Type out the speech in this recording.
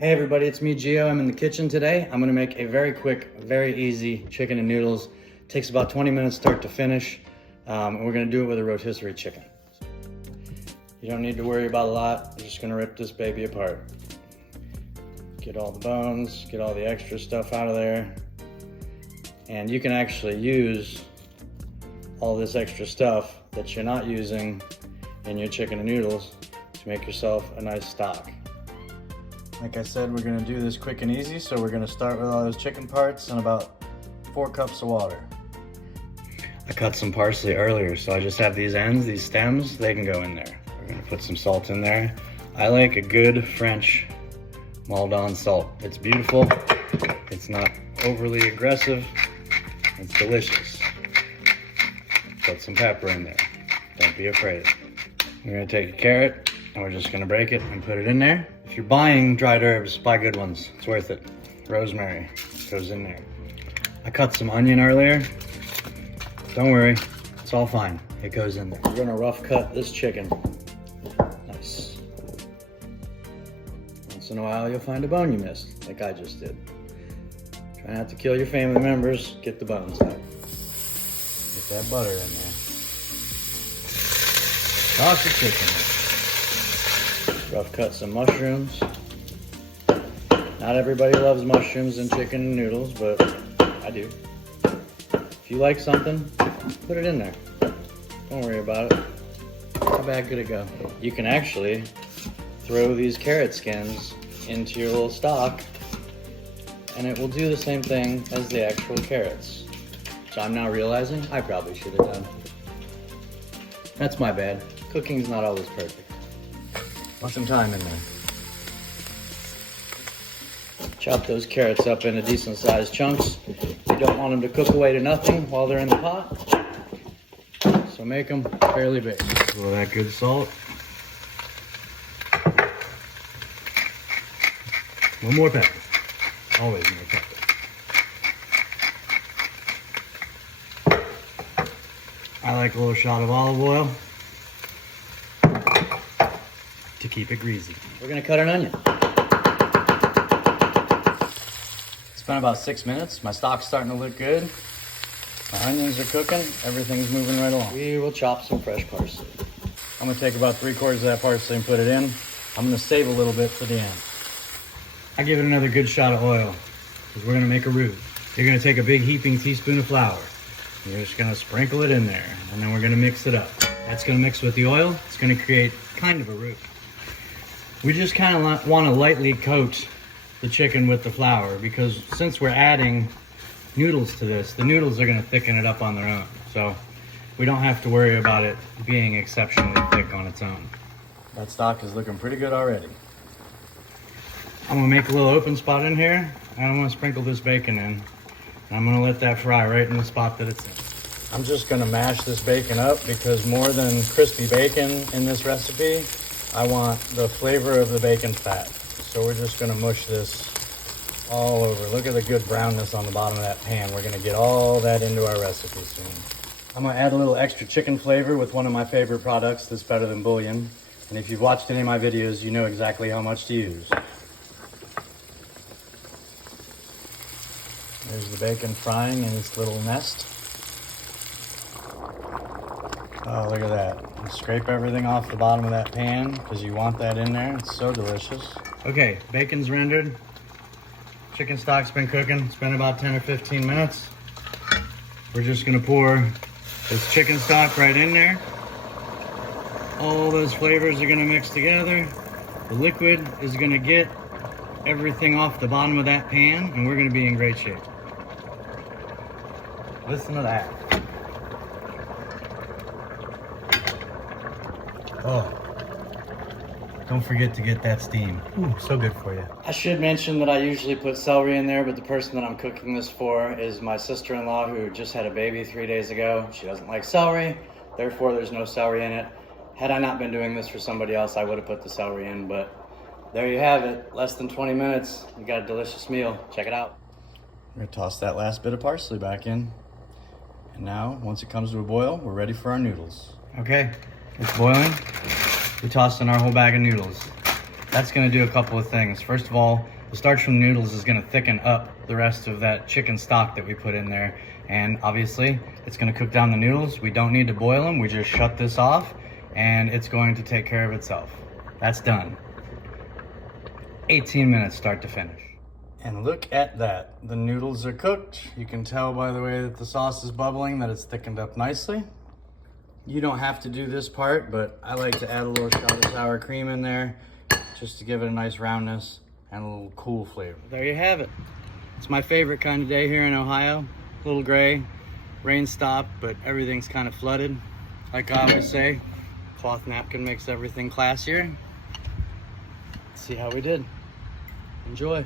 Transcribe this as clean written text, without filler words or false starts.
Hey everybody, it's me, Gio. I'm in the kitchen today. I'm gonna make a very quick, very easy chicken and noodles. Takes about 20 minutes start to finish. And we're gonna do it with a rotisserie chicken. You don't need to worry about a lot. I'm just gonna rip this baby apart. Get all the bones, get all the extra stuff out of there. And you can actually use all this extra stuff that you're not using in your chicken and noodles to make yourself a nice stock. Like I said, we're gonna do this quick and easy, so we're gonna start with all those chicken parts and about 4 cups of water. I cut some parsley earlier, so I just have these ends, these stems, they can go in there. We're gonna put some salt in there. I like a good French Maldon salt. It's beautiful, it's not overly aggressive, it's delicious. Put some pepper in there, don't be afraid. We're gonna take a carrot and we're just gonna break it and put it in there. If you're buying dried herbs, buy good ones. It's worth it. Rosemary goes in there. I cut some onion earlier. Don't worry, it's all fine. It goes in there. We're gonna rough cut this chicken. Nice. Once in a while, you'll find a bone you missed, like I just did. Try not to kill your family members. Get the bones out. Get that butter in there. Toss the chicken in. Rough cut some mushrooms. Not everybody loves mushrooms and chicken and noodles, but I do. If you like something, put it in there. Don't worry about it. How bad could it go? You can actually throw these carrot skins into your little stock and it will do the same thing as the actual carrots. So I'm now realizing I probably should have done. That's my bad. Cooking's not always perfect. Put some time in there. Chop those carrots up into decent sized chunks. You don't want them to cook away to nothing while they're in the pot. So make them fairly big. A little of that good salt. One more pepper. Always more pepper. I like a little shot of olive oil to keep it greasy. We're gonna cut an onion. It's been about 6 minutes. My stock's starting to look good. My onions are cooking. Everything's moving right along. We will chop some fresh parsley. I'm gonna take about 3/4 of that parsley and put it in. I'm gonna save a little bit for the end. I give it another good shot of oil because we're gonna make a roux. You're gonna take a big heaping teaspoon of flour. You're just gonna sprinkle it in there and then we're gonna mix it up. That's gonna mix with the oil. It's gonna create kind of a roux. We just kind of want to lightly coat the chicken with the flour because since we're adding noodles to this, the noodles are going to thicken it up on their own. So we don't have to worry about it being exceptionally thick on its own. That stock is looking pretty good already. I'm going to make a little open spot in here and I'm going to sprinkle this bacon in. And I'm going to let that fry right in the spot that it's in. I'm just going to mash this bacon up because more than crispy bacon in this recipe, I want the flavor of the bacon fat. So we're just gonna mush this all over. Look at the good brownness on the bottom of that pan. We're gonna get all that into our recipe soon. I'm gonna add a little extra chicken flavor with one of my favorite products that's better than bouillon. And if you've watched any of my videos, you know exactly how much to use. There's the bacon frying in its little nest. Oh, look at that. You scrape everything off the bottom of that pan because you want that in there. It's so delicious. Okay, bacon's rendered. Chicken stock's been cooking. It's been about 10 or 15 minutes. We're just gonna pour this chicken stock right in there. All those flavors are gonna mix together. The liquid is gonna get everything off the bottom of that pan and we're gonna be in great shape. Listen to that. Oh, don't forget to get that steam. Ooh, so good for you. I should mention that I usually put celery in there, but the person that I'm cooking this for is my sister-in-law who just had a baby 3 days ago. She doesn't like celery, therefore there's no celery in it. Had I not been doing this for somebody else, I would have put the celery in, but there you have it. Less than 20 minutes, you got a delicious meal. Check it out. We're gonna toss that last bit of parsley back in. And now, once it comes to a boil, we're ready for our noodles. Okay, it's boiling. We tossed in our whole bag of noodles. That's gonna do a couple of things. First of all, the starch from the noodles is gonna thicken up the rest of that chicken stock that we put in there. And obviously, it's gonna cook down the noodles. We don't need to boil them. We just shut this off and it's going to take care of itself. That's done. 18 minutes start to finish. And look at that. The noodles are cooked. You can tell by the way that the sauce is bubbling that it's thickened up nicely. You don't have to do this part, but I like to add a little shot of sour cream in there just to give it a nice roundness and a little cool flavor. There you have it. It's my favorite kind of day here in Ohio. A little gray, rain stopped, but everything's kind of flooded. Like I always say, cloth napkin makes everything classier. Let's see how we did. Enjoy.